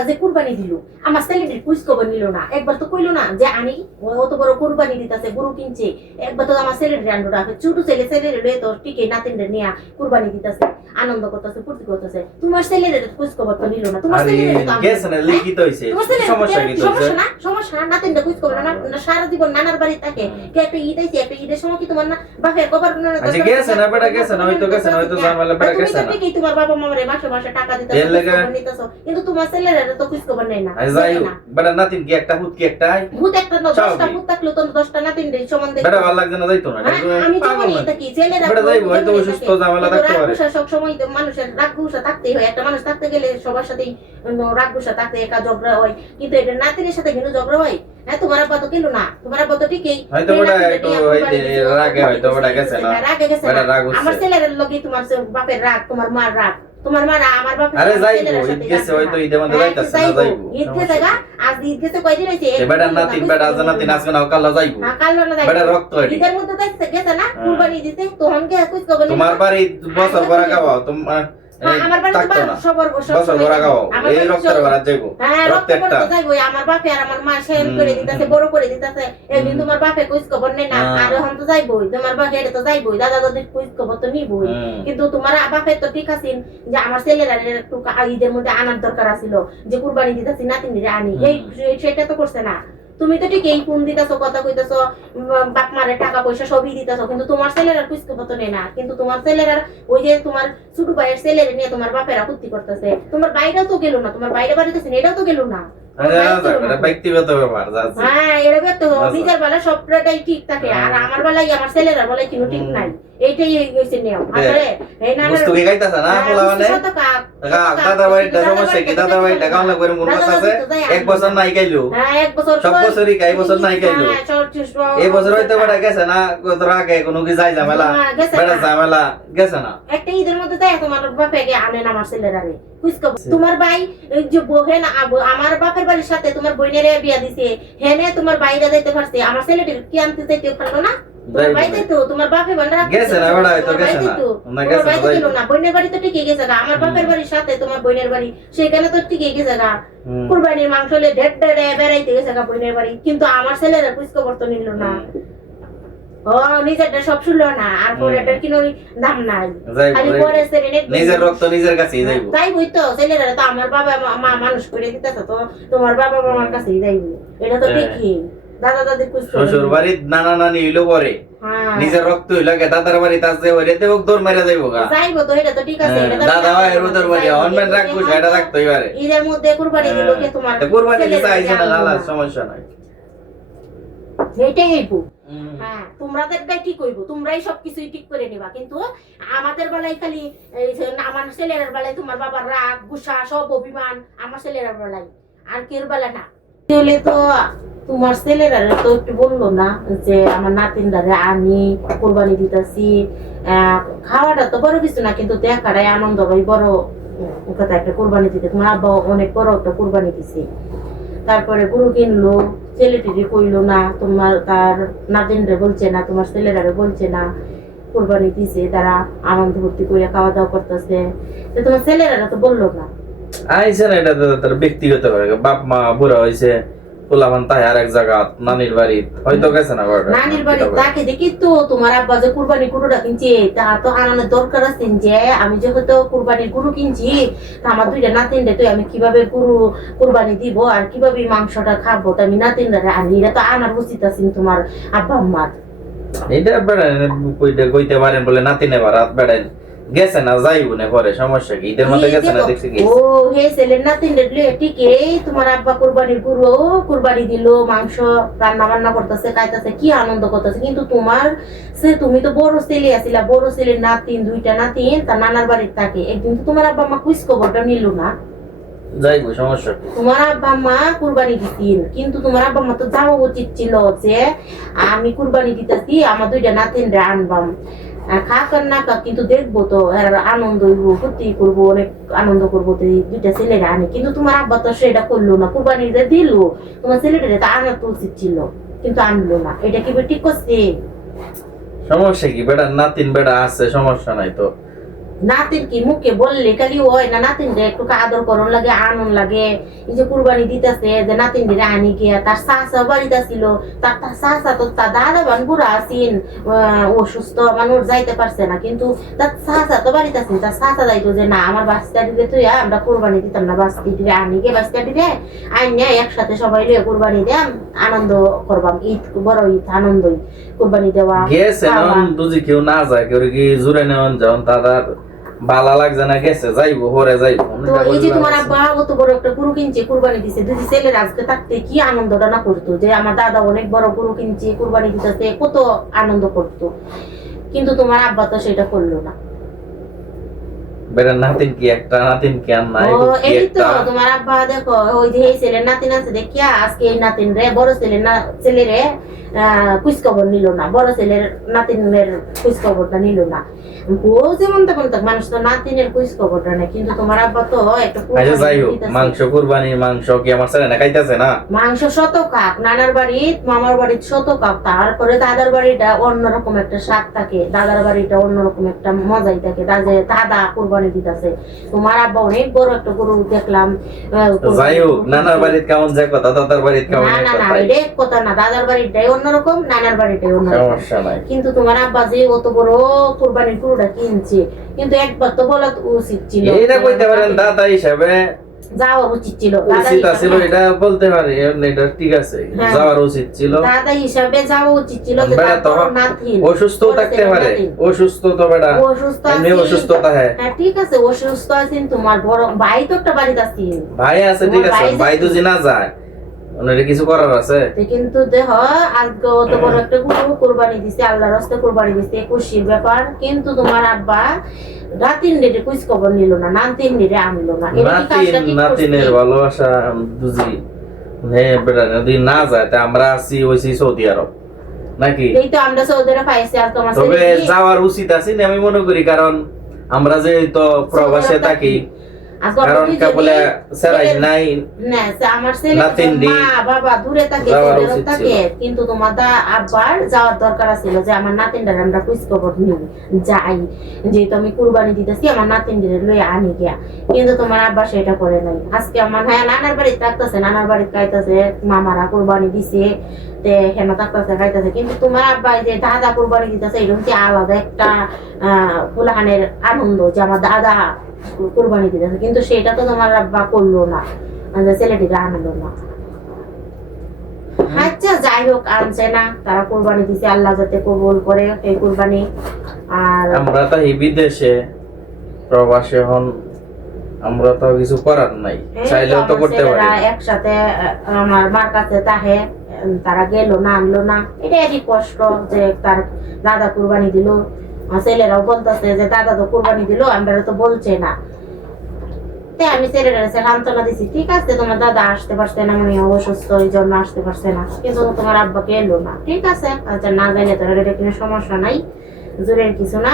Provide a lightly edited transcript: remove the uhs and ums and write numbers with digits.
আব্বা যে কুরবানি দিল আমার ছেলেটির কুইজ খবর নিল না, একবার তো কইলো না যে আমি অত বড় কুরবানি দিতেছে গরু কিনছে, একবার তো আমার ছেলেটির আনলো রাখে, ছোট ছেলের লয়ে তো টিকে নাতিনরে নিয়ে কুরবানি দিতেছে, আনন্দ করতেছে, ফুর্তি করতেছে, তোমার ছেলের কুইজ খবর তো নিল না, তোমার ছেলের তো গেছে না লিখিত হইছে সমস্যা কি সমস্যা না, সমস্যা না, নাতিনরে কুইজ খবর না, সারা জীবন নানার বাড়ি থাকে, কে একটা ঈদ আইছে, একটা ঈদের সময় কি তোমার না বাপের কবার না আচ্ছা গেছে না বেটা, গেছে না হয়তো গেছে না, হয়তো জামালা বেটা গেছে না, ঠিকই তোমার বাবা মামারে মাসে মাসে টাকা দিতেছো, কিন্তু তোমার ছেলের তো কুইজ খবর নেই না। যাই বেটা নাতিন কি একটা হুত কি একটা ভূত একটা না, 10টা ভূত থাকলো তো 10টা নাতিন রে সমান দেখো, বেটা ভালো লাগছে না, যাইতো না আমি জানি এটা কি ছেলেরা বেটা যাইবো হয়তো সুস্থ জামালা থাকতে পারে, সব সময় মানুষের রাগ গুসা থাকতেই হয়, একটা মানুষ থাকতে গেলে সবার সাথেই রাগ গুসা থাকতে একা ঝগড়া হয়, কিন্তু এটা নাতিনের সাথে কিন্তু ঝগড়া হয়। হ্যাঁ তোমার আব্বা তো কেন না, তোমার আব্বা তো ঠিকই হয়তো বেটা একটু রাগে হয়তো বেটা গেছে না, রাগে গেছে বেটা রাগ আমার হচ্ছে, ছেলের লগে তোমার বাপের রাগ, তোমার মার রাগ, তোমার মা আমার বাপের আরে যাইবো ঈদ গেছে হয়তো ঈদের মধ্যে যাইতাছে না, যাইবো ঈদ গেছে গা, আজ ঈদ গেছে কয়দিন হইছে, বেটা নাতিন বেটা আজ নাতিন আসবে না, কাল যাইবো, হ্যাঁ কাল না যাইবো, বেটা রক্ত হইছে ঈদের মধ্যে যাইতে গেছে না কুরবানি দিতে, তখন কে কুইজ কবে তোমার বাড়ি বছর ভরা খাওয়া তোমার আমার বাড়ি তো সবার বছর ভরা খাওয়া এই রক্তের ভরা যাইবো, হ্যাঁ রক্তের তো যাইবো, আমার বাপে আর আমার মা শেয়ার করে দিতেছে, বড় করে দিতেছে, একদিন তোমার বাপে কুইজ খবর নেই না, আর এখন তো যাইবই, তোমার বাপে এটা তো যাইবই, দাদা দাদির কুইজ খবর তো নিবই, কিন্তু তোমার বাপের তো ঠিক আছে যে আমার ছেলেরা একটু ঈদের মধ্যে আনার দরকার আছিল, যে কুরবানি দিতেছি নাতিনিরে আনি, এই সেটা তো করছে না। তুমি তো ঠিক এই ফোন দিতেছো, কথা কইতেছো, বাপ মারে টাকা পয়সা সবই দিতেছো, কিন্তু তোমার ছেলেরা কুইজ খবর তো নেই না, কিন্তু তোমার ছেলেরা ওই যে তোমার ছোট ভাইয়ের ছেলেরা নিয়ে তোমার বাপেরা কুত্তি করতেছে, তোমার বাইরেও তো গেল না, তোমার বাইরে বাড়িতে এটাও তো গেল না, ব্যক্তিগত ব্যাপার, হ্যাঁ এরকম তো নিজের বেলা সবটাই ঠিক থাকে, আর আমার বেলায় আমার ছেলেরা বলে কিন্তু ঠিক নাই, এইটাই হইছে নিয়ম আসলে। এই না বুঝতে কি গাইতাছ না পোলা মানে দাদা ভাইটা সমস্যা কি, দাদা ভাইটা কামলা করে মন আছে এক বছর নাই গাইলো, হ্যাঁ এক বছর সব বছরই গাই, বছর নাই গাইলো, এই বছর হইতে বেটা গেছে না, কত আগে কোনো কি যাই ঝামেলা বেটা ঝামেলা গেছে না, একটা ঈদের মধ্যে তাই তোমার বাপেকে আনেন আমার ছেলেরা রে তোমার ভাই যে বোহেন আমার বাপের বাড়ির সাথে তোমার বোনের বিয়া দিছে, হেনে তোমার বাইরে যাইতে পারছে, আমার ছেলেটি কি আনতে চাইতে পারলো না, তোমার বাইরে তো তোমার বাপে বান্ডা গেছে না বেটা হয়তো গেছে না, না গেছে না বাইরে না, বোনের বাড়ি তো ঠিকই গেছে গা, আমার বাপের বাড়ির সাথে তোমার বোনের বাড়ি সেখানে তো ঠিকই গেছে গা, কুরবানির মাংস লে ঢের বেড়াইতে গেছে গা বোনের বাড়ি, কিন্তু আমার ছেলেরা কুইজ খবর তো নিল না, ও নিজেরটা সব শুনলো না, আর পরেরটার কিনো দাম নাই, খালি পরে নিজের রক্ত নিজের কাছেই যাইবো, তাই বইতো ছেলেরা তো আমার বাবা মা মানুষ করে দিতেছে, তো তোমার বাবা মামার কাছেই যাইবো, এটা তো ঠিকই, দাদা দাদি কুইজ শ্বশুর বাড়ির নানা নানি হইলো পরে নিজের রক্ত হইলো গে, দাদার বাড়ি তাছে হইতে হোক দৌড় মারা যাইবো গা, যাইবো তো এটা তো ঠিক আছে, দাদা ভাই রোদর বাড়ি অনলাইন রাখবো সেটা রাখতেই পারে, ঈদের মধ্যে কুরবানি দিল কে তোমার কুরবানি দিতে আইছে না গালা সমস্যা নাই, এইটাই হইবো, হ্যাঁ তোমাদেরটাই ঠিক হইবো, তোমরাই সবকিছুই ঠিক করে নিবা, কিন্তু আমাদের বেলায় খালি আমার ছেলের বেলায় তোমার বাবার রাগ গুসা সব অভিমান আমার ছেলের বেলায়, আর কেউ বেলা না হলে তো তোমার ছেলেরা তো একটু বললো না যে আমার নাতিনরা আমি কোরবানি দিতেছি, খাওয়াটা তো বড় কিছু না, কিন্তু দেখাটাই আনন্দ ভাই বড় কথা, একটা কোরবানি দিতে তোমার আব্বা অনেক বড় একটা কোরবানি দিছে, তারপরে গরু কিনলো, ছেলেটিকে কইলো না, তোমার তার নাতিনরে বলছে না, তোমার ছেলেরা বলছে না, কোরবানি দিছে, তারা আনন্দ ভর্তি করে খাওয়া দাওয়া করতেছে, তোমার ছেলেরা তো বললো না, আইছে না, এটা তো তার ব্যক্তিগত ব্যাপার, বাপ মা বুড়া হইছে পোলাপান তাই আর এক জায়গা নানির বাড়ি হয়তো গেছে না, নানির বাড়ি তাকে দেখি তো তোমার আব্বা যে কুরবানি গরুটা কিনছে, তা তো আনানোর দরকার আছে যে আমি যেহেতু কুরবানির গরু কিনছি, তা আমার দুইটা নাতিনরে তো আমি কিভাবে গরু কুরবানি দিব আর কিভাবে মাংসটা খাবো, তো আমি নাতিনরা আনি, এটা তো আনার উচিত আছে তোমার আব্বা আম্মার, এটা বেড়ান কইতে পারেন বলে নাতিনে বারাত বেড়ান গেছে না, যাইবো না পরে সমস্যা কি, ঈদের মধ্যে গেছে না দেখছি কি, ও হে ছেলের নাতিনরে ঠিকই তোমার আব্বা কুরবানির গরু কুরবানি দিল, মাংস রান্না বান্না করতেছে, খাইতেছে, কি আনন্দ করতেছে, কিন্তু তোমার তুমি তো বড় ছেলে আছিলা, বড় ছেলের নাতিন দুইটা নাতিন তার নানার বাড়ির থাকে, একদিন তো তোমার আব্বা মা কুইজ খবরটা নিল না, যাইবো সমস্যা কি, তোমার আব্বা মা কুরবানি দিতেন, কিন্তু তোমার আব্বা মা তো যাওয়া উচিত ছিল যে আমি কুরবানি দিতেছি আমার দুইটা নাতিনরে আনবাম, খাক আর না খাক কিন্তু দেখবো তো আনন্দ হইব, ফুর্তি করবো, অনেক আনন্দ করবো, দুইটা ছেলেরা আনে, কিন্তু তোমার আব্বা তো সেটা করলো না, কুরবানি দিল, তোমার ছেলেটা তো আনার তো উচিত ছিল, কিন্তু আনলো না, এটা কি ঠিক করছে, সমস্যা কি বেটা নাতিন বেটা আছে সমস্যা নাই তো, নাতির কি মুখে বললে খালি ওই না, নাতিনরে একটু আদর করন লাগে, আনন লাগে। এই যে কুরবানি দিতেছে যে নাতিনরে আনি গিয়া, তার চাচা বাড়িতে ছিল, তার চাচা তো তার দাদা বান বুড়া আছেন, অসুস্থ মানুষ যাইতে পারছে না, কিন্তু তার চাচা তো বাড়িতে আছেন, তার চাচা যাইতো যে না আমার বাচ্চা দিলে তুই আমরা কুরবানি দিতাম না, বাচ্চা দিলে আনি গিয়ে বাচ্চা দিলে আইনে একসাথে সবাই লিয়ে কুরবানি দেম, আনন্দ করবাম, ঈদ বড় ঈদ আনন্দই কুরবানি দেওয়া গেছে খাওয়া। নন বুঝি কেউ না যায়, কেউ কি জুড়ে নেওয়ান যাওন তাদের বালা লাগছে না, গেছে যাইবো পরে যাইবো। তো এই যে তোমার আব্বা কত বড় একটা গরু কিনছে, কুরবানি দিছে, দুই ছেলের আজকে থাকতে কি আনন্দটা না করতো, যে আমার দাদা অনেক বড় গরু কিনছে কুরবানি দিতেছে, কত আনন্দ করতো। কিন্তু তোমার আব্বা তো সেটা করলো না। বেটা নাতিন কি একটা, নাতিন কি আর নাই ও কি এই তো একটা। তোমার আব্বা দেখো ওই যে এই ছেলের নাতিন আছে দেখিয়া আজকে এই নাতিন রে, বড় ছেলের ছেলেরে কুচ খবর নিল না, বড় ছেলের নাতিনের কুচ খবরটা নিল না। ও যেমন তেমন থাক, মানুষ তো নাতিনের কুচ খবরটা নেই, কিন্তু তোমার আব্বা তো একটা আচ্ছা যাই হোক, দিতেছে। মাংস কুরবানি মাংস কি আমার ছেলে না খাইতেছে না? মাংস শত কাপ, নানার বাড়ি মামার বাড়ি শত কাপ, তারপরে দাদার বাড়িটা অন্যরকম একটা স্বাদ থাকে, দাদার বাড়িটা অন্যরকম একটা মজাই থাকে। দাদা কুরবানি দিতেছে, তোমার আব্বা অনেক বড় একটা গরু দেখলাম। যাই হোক, নানার বাড়িতে কেমন যায় কথা, দাদার বাড়িতে কেমন না যায় না না, কথা, এটা এক কথা না, দাদার বাড়িটাই অন্যরকম, নানার বাড়িটাই অন্যরকম। সমস্যা নাই। কিন্তু তোমার আব্বা যে অত বড় কুরবানির গরুটা কিনছে, কিন্তু একবার তো বলা উচিত ছিল, এইটা কইতে পারেন দাদা হিসাবে যাওয়া উচিত ছিল, দাদা উচিত ছিল, হিসাবে। এটা বলতে পারি, এটা ঠিক আছে, হ্যাঁ। যাওয়ার উচিত ছিল। দাদা হিসাবে যাওয়া উচিত ছিল, যে বেটা তার তো বড় নাতিন, অসুস্থ বড় থাকতে ছেলের পারে, নাতিন। অসুস্থ তো বেটা, অসুস্থ এমনি আছেন। অসুস্থতা হ্যাঁ। হ্যাঁ ঠিক আছে, অসুস্থ আছেন, তোমার বড় ভাই তো একটা বাড়িতে আছেন, ভাই আছে ঠিক আছে, তোমার ভাই তো জিনা যায়, ওনারে কিছু করার আছে? কিন্তু দেহ আজকে অত বড় একটা গরু কুরবানি দিছে, আল্লাহর রাস্তায় কুরবানি দিছে, খুশির ব্যাপার। কিন্তু তোমার আব্বা রাতিন ডেটে কুইজ খবর নিল না, নাতিন ডেটে আনলো না। এটা কি কাজটা ঠিক নাতিনের করছে? ভালোবাসা বুঝি হ্যাঁ বেটা, যদি না যায় তা আমরা আছি ওইছি সৌদি আরব নাকি? এই তো আমরা সৌদিরা পাইছি, আর তোমার তবে ছেলে কি? যাওয়ার উচিত আছে না আমি মনে করি, কারণ আমরা যে তো প্রবাসে থাকি, আজকে কারণ আপনি কেবলে যদি সেরাই ছেলের- নাই না, আমার ছেলে নাতিন দি মা বাবা দূরে থাকে, যাওয়ার দূরে উচিত থাকে, কিন্তু তোমার আব্বার যাওয়ার দরকার ছিল, যে আমার নাতিনটার আমরা কুইজ খবর নিই, যাই, যেহেতু আমি কুরবানি দিতেছি আমার নাতিনদের লই আনি গিয়া। কিন্তু তোমার আব্বা সেটা করে নাই। আজকে আমার হ্যাঁ নানার বাড়িতে থাকতেছে, নানার বাড়িতে খাইতেছে, মামারা কুরবানি দিছে, তে হেন থাকতেছে খাইতেছে, কিন্তু তোমার আব্বা এই যে দাদা কুরবানি দিতেছে, এরকম কি আলাদা একটা ফুলাহানের আনন্দ, যে আমার দাদা কুরবানি দিতেছে, কিন্তু সেটা তো তোমার আব্বা করলো না, ছেলেটিকে আনলো না। আচ্ছা যাই হোক, আনছে না, তারা কুরবানি দিছে, আল্লাহ যাতে কবুল করে এই কুরবানি। আর আমরা তো এই বিদেশে প্রবাসে হন, আমরা তো কিছু করার নাই, এই তো চাইলেও তো আমার করতে পারি ছেলেরা না। একসাথে আমার মার কাছে তাহে, তারা গেল না, আনলো না, এটাই কষ্ট, যে তার দাদা কুরবানি দিল। আমার ছেলেরাও বলতেছে যে দাদা তো কুরবানি দিল, আমরা তো বলছে না। তাই আমি ছেলেরা সান্ত্বনা দিছি, ঠিক আছে তোমার দাদা আসতে পারছে না, মানে অসুস্থ এই জন্য আসতে পারছে না, কিন্তু তোমার আব্বাকে এলো না, ঠিক আছে, আচ্ছা না গেলে তো এটা কোনো সমস্যা নাই, জোরের কিছু না।